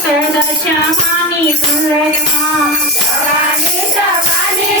દશામાની સુરમાં જવાની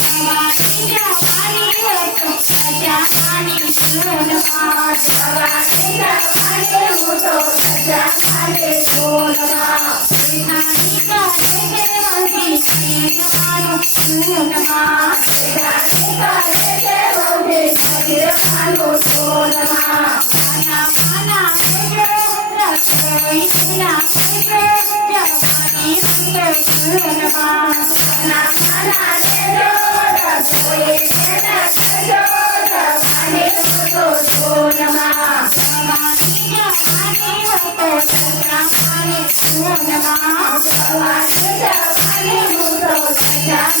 Yeah.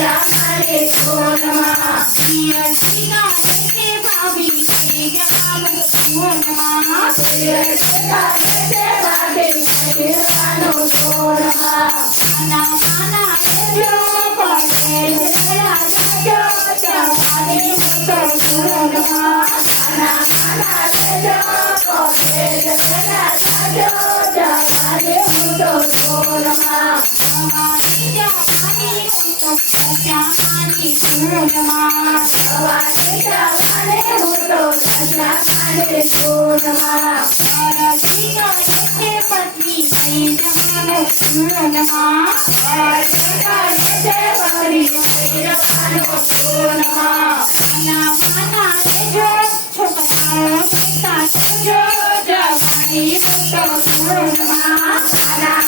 I'm not Sasyaani Surama Savasika Vane Muto Sasyakane Surama Sarasika Yete Patni Sainamane Surama Sarasika Yete Patni Sainamane Surama Sanamana Yete Chupata Sita Yete Javani Muto Surama Sanamana